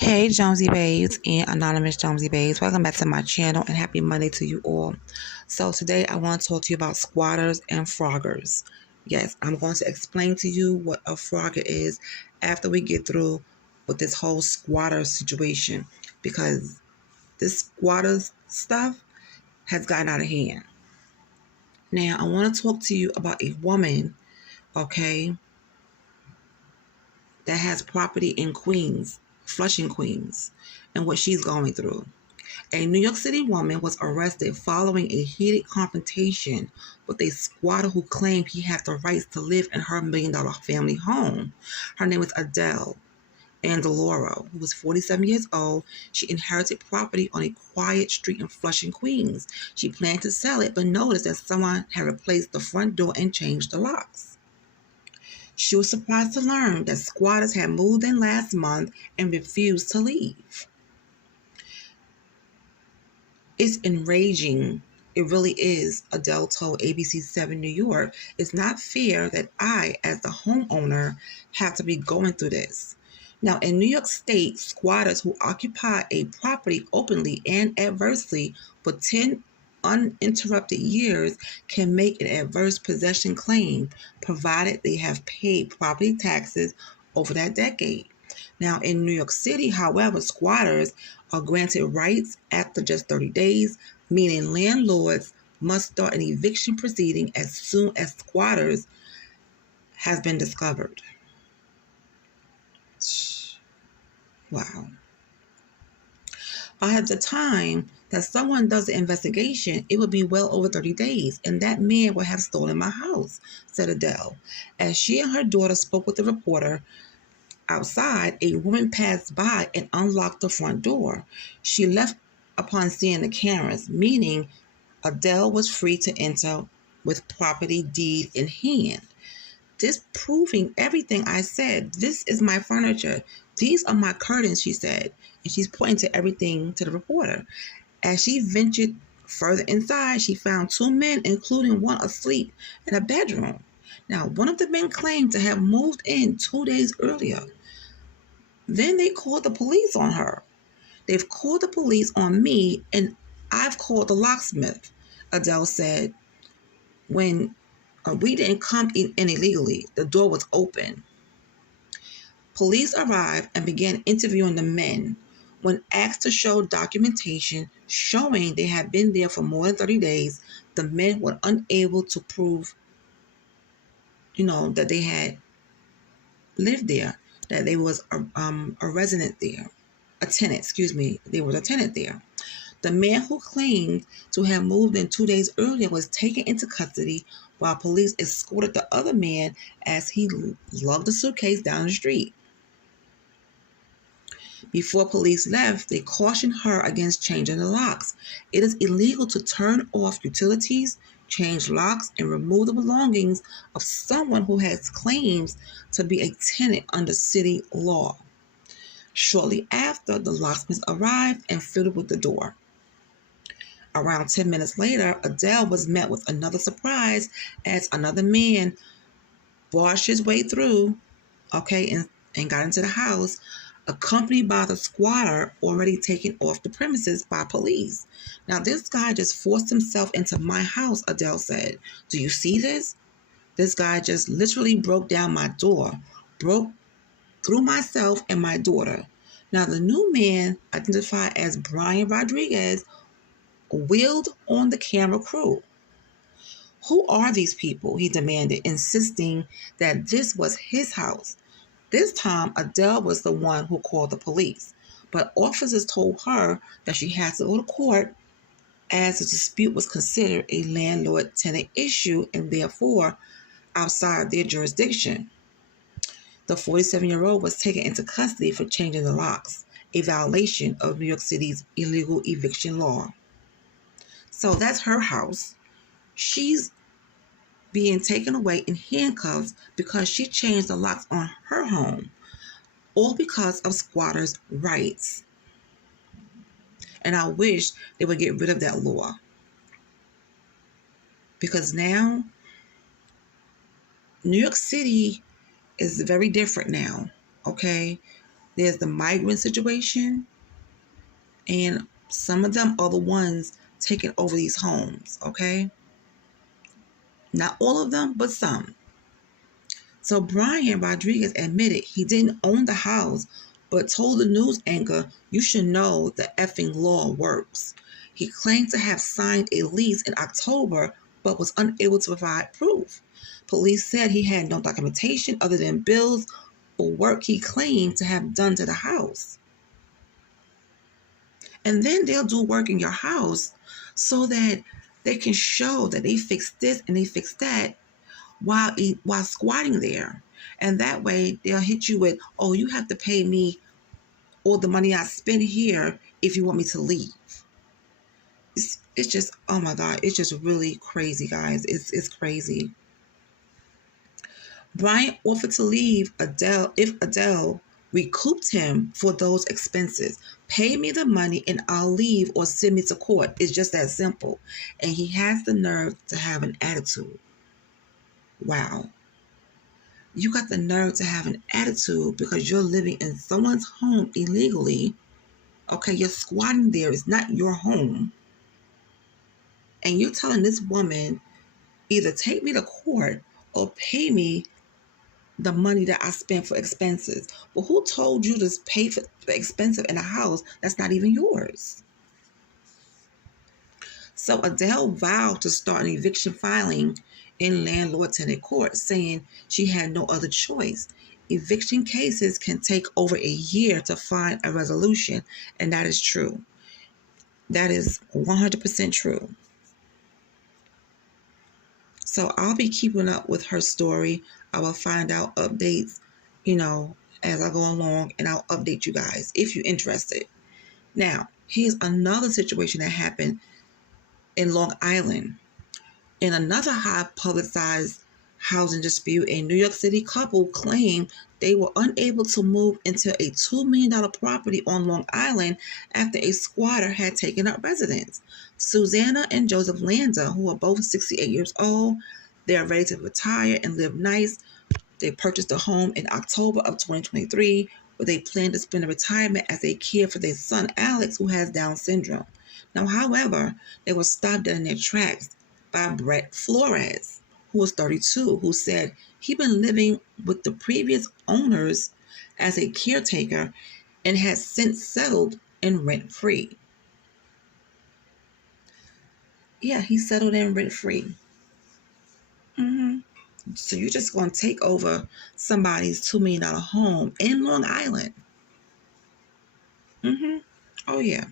Hey Jonesy Babes and Anonymous Jonesy Babes, welcome back to my channel and happy Monday to you all. So today I want to talk to you about squatters and Phroggers. Yes, I'm going to explain to you what a Phroggers is after we get through with this whole squatter situation, because this squatters stuff has gotten out of hand. Now I want to talk to you about a woman, okay, that has property in Queens, Flushing, Queens, and what she's going through. A New York City woman was arrested following a heated confrontation with a squatter who claimed he had the rights to live in her $1 million family home. Her name is Adele Andeloro, who was 47 years old. She inherited property on a quiet street in Flushing, Queens. She planned to sell it, but noticed that someone had replaced the front door and changed the locks. She was surprised to learn that squatters had moved in last month and refused to leave. It's enraging. It really is, Adele told ABC 7 New York. It's not fair that I, as the homeowner, have to be going through this. Now, in New York State, squatters who occupy a property openly and adversely for 10 uninterrupted years can make an adverse possession claim, provided they have paid property taxes over that decade. Now, in New York City, however, squatters are granted rights after just 30 days, meaning landlords must start an eviction proceeding as soon as squatters has been discovered. Wow. By the time that someone does the investigation, it would be well over 30 days, and that man would have stolen my house, said Adele. As she and her daughter spoke with the reporter, outside, a woman passed by and unlocked the front door. She left upon seeing the cameras, meaning Adele was free to enter with property deed in hand. This proving everything I said. This is my furniture. These are my curtains, she said. And she's pointing to everything to the reporter. As she ventured further inside, she found two men, including one asleep in a bedroom. Now, one of the men claimed to have moved in 2 days earlier. Then they called the police on her. They've called the police on me, and I've called the locksmith, Adele said. When we didn't come in illegally, the door was open. Police arrived and began interviewing the men. When asked to show documentation showing they had been there for more than 30 days, the men were unable to prove, that they had lived there, that they was a resident there. A tenant, excuse me, there was a tenant there. The man who claimed to have moved in 2 days earlier was taken into custody while police escorted the other man as he lugged the suitcase down the street. Before police left, they cautioned her against changing the locks. It is illegal to turn off utilities, change locks, and remove the belongings of someone who has claims to be a tenant under city law. Shortly after, the locksmith arrived and fiddled with the door. Around 10 minutes later, Adele was met with another surprise as another man barged his way through, and got into the house, accompanied by the squatter already taken off the premises by police. Now, this guy just forced himself into my house, Adele said. Do you see this? This guy just literally broke down my door, broke through myself and my daughter. Now, the new man, identified as Brian Rodriguez, wheeled on the camera crew. Who are these people? He demanded, insisting that this was his house. This time, Adele was the one who called the police, but officers told her that she had to go to court as the dispute was considered a landlord-tenant issue and therefore outside their jurisdiction. The 47-year-old was taken into custody for changing the locks, a violation of New York City's illegal eviction law. So that's her house. She's being taken away in handcuffs because she changed the locks on her home, all because of squatters' rights. And I wish they would get rid of that law, because now New York City is very different now, okay? There's the migrant situation, and some of them are the ones taking over these homes, okay? Not all of them, but some. So Brian Rodriguez admitted he didn't own the house, but told the news anchor, "You should know the effing law works." He claimed to have signed a lease in October, but was unable to provide proof. Police said he had no documentation other than bills for work he claimed to have done to the house. And then they'll do work in your house so that they can show that they fixed this and they fixed that while squatting there. And that way they'll hit you with, "Oh, you have to pay me all the money I spent here if you want me to leave." It's just, oh my God, it's just really crazy, guys. It's crazy. Bryant offered to leave Adele if Adele recouped him for those expenses. "Pay me the money and I'll leave, or send me to court." It's just that simple. And he has the nerve to have an attitude. Wow. You got the nerve to have an attitude because you're living in someone's home illegally. Okay, you're squatting there. It's not your home. And you're telling this woman, either take me to court or pay me the money that I spent for expenses. But who told you to pay for the expensive in a house that's not even yours? So Adele vowed to start an eviction filing in landlord-tenant court, saying she had no other choice. Eviction cases can take over a year to find a resolution, and that is true. That is 100% true. So I'll be keeping up with her story. I will find out updates, as I go along, and I'll update you guys if you're interested. Now, here's another situation that happened in Long Island. In another high publicized housing dispute, a New York City couple claimed they were unable to move into a $2 million property on Long Island after a squatter had taken up residence. Susanna and Joseph Landa, who are both 68 years old, they are ready to retire and live nice. They purchased a home in October of 2023, where they plan to spend a retirement as they care for their son Alex, who has Down syndrome. Now, however, they were stopped dead in their tracks by Brett Flores, who was 32, who said he'd been living with the previous owners as a caretaker and has since settled in rent-free. Yeah, he settled in rent-free. So you're just going to take over somebody's $2 million home in Long Island. Oh, yeah.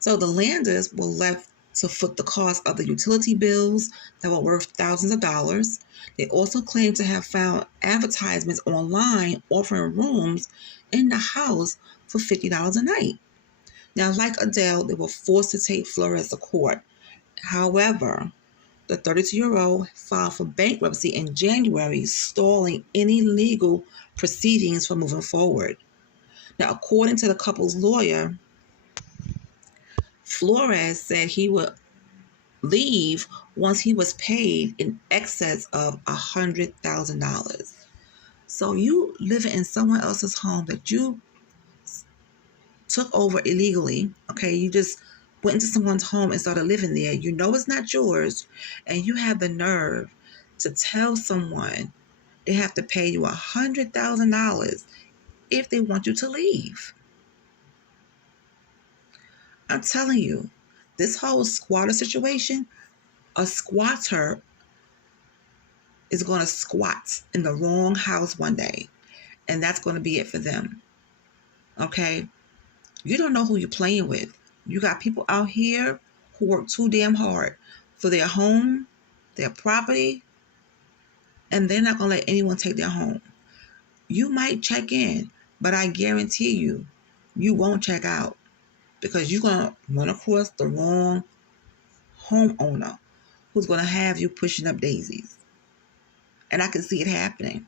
So the Landers were left to foot the cost of the utility bills that were worth thousands of dollars. They also claimed to have found advertisements online offering rooms in the house for $50 a night. Now, like Adele, they were forced to take Flores to court. However, the 32-year-old filed for bankruptcy in January, stalling any legal proceedings for moving forward. Now, according to the couple's lawyer, Flores said he would leave once he was paid in excess of $100,000. So you living in someone else's home that you took over illegally, okay? You just went into someone's home and started living there. You know it's not yours, and you have the nerve to tell someone they have to pay you $100,000 if they want you to leave. I'm telling you, this whole squatter situation, a squatter is going to squat in the wrong house one day, and that's going to be it for them. Okay? You don't know who you're playing with. You got people out here who work too damn hard for their home, their property, and they're not going to let anyone take their home. You might check in, but I guarantee you, you won't check out because you're going to run across the wrong homeowner who's going to have you pushing up daisies. And I can see it happening.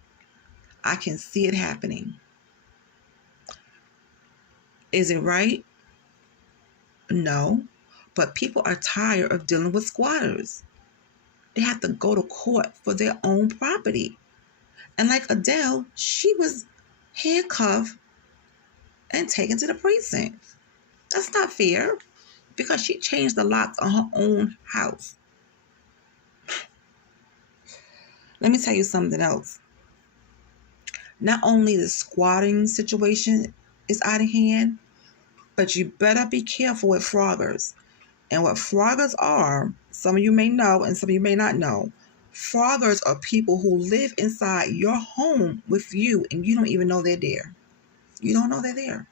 I can see it happening. Is it right? No. But people are tired of dealing with squatters. They have to go to court for their own property. And like Adele, she was handcuffed and taken to the precinct. That's not fair because she changed the locks on her own house. Let me tell you something else. Not only the squatting situation is out of hand, but you better be careful with Phroggers. And what Phroggers are, some of you may know and some of you may not know, Phroggers are people who live inside your home with you and you don't even know they're there. You don't know they're there.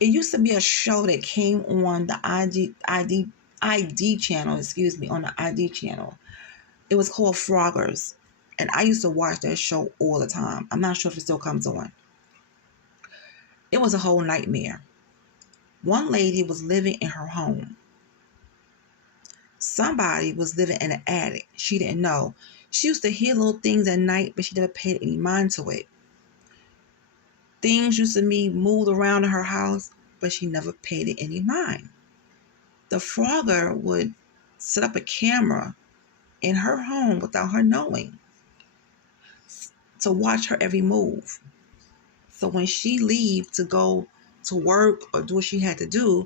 It used to be a show that came on the ID channel, on the ID channel. It was called Phroggers. And I used to watch that show all the time. I'm not sure if it still comes on. It was a whole nightmare. One lady was living in her home. Somebody was living in an attic. She didn't know. She used to hear little things at night, but she never paid any mind to it. Things used to be moved around in her house, but she never paid it any mind. The Phroggers would set up a camera in her home without her knowing to watch her every move. So when she leave to go to work or do what she had to do,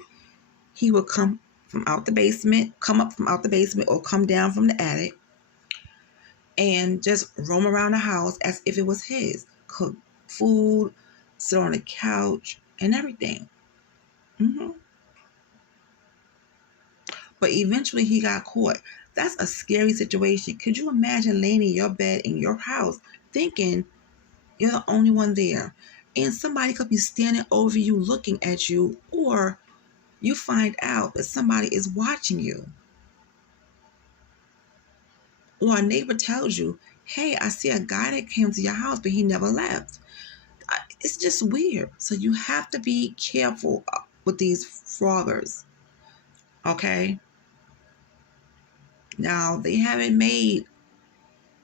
he would come up from out the basement or come down from the attic and just roam around the house as if it was his. Cook food, sit on the couch, and everything. But eventually he got caught. That's a scary situation. Could you imagine laying in your bed in your house thinking you're the only one there? And somebody could be standing over you looking at you, or you find out that somebody is watching you. Or a neighbor tells you, hey, I see a guy that came to your house, but he never left. It's just weird. So you have to be careful with these Phroggers. Okay? Now, they haven't made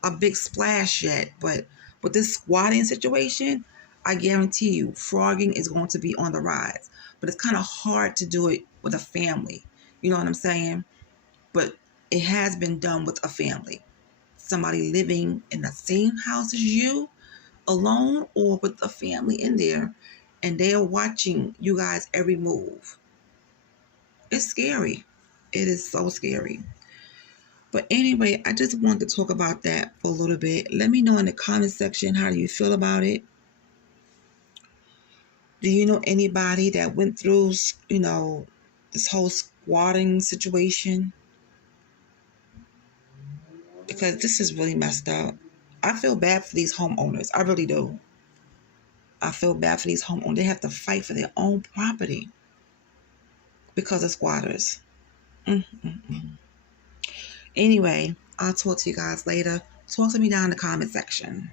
a big splash yet, but with this squatting situation, I guarantee you, frogging is going to be on the rise. But it's kind of hard to do it with a family. You know what I'm saying? But it has been done with a family. Somebody living in the same house as you, alone or with a family in there, and they are watching you guys every move. It's scary. It is so scary. But anyway, I just wanted to talk about that for a little bit. Let me know in the comment section, how do you feel about it? Do you know anybody that went through, this whole squatting situation? Because this is really messed up. I feel bad for these homeowners. I really do. I feel bad for these homeowners. They have to fight for their own property because of squatters. Anyway, I'll talk to you guys later. Talk to me down in the comment section.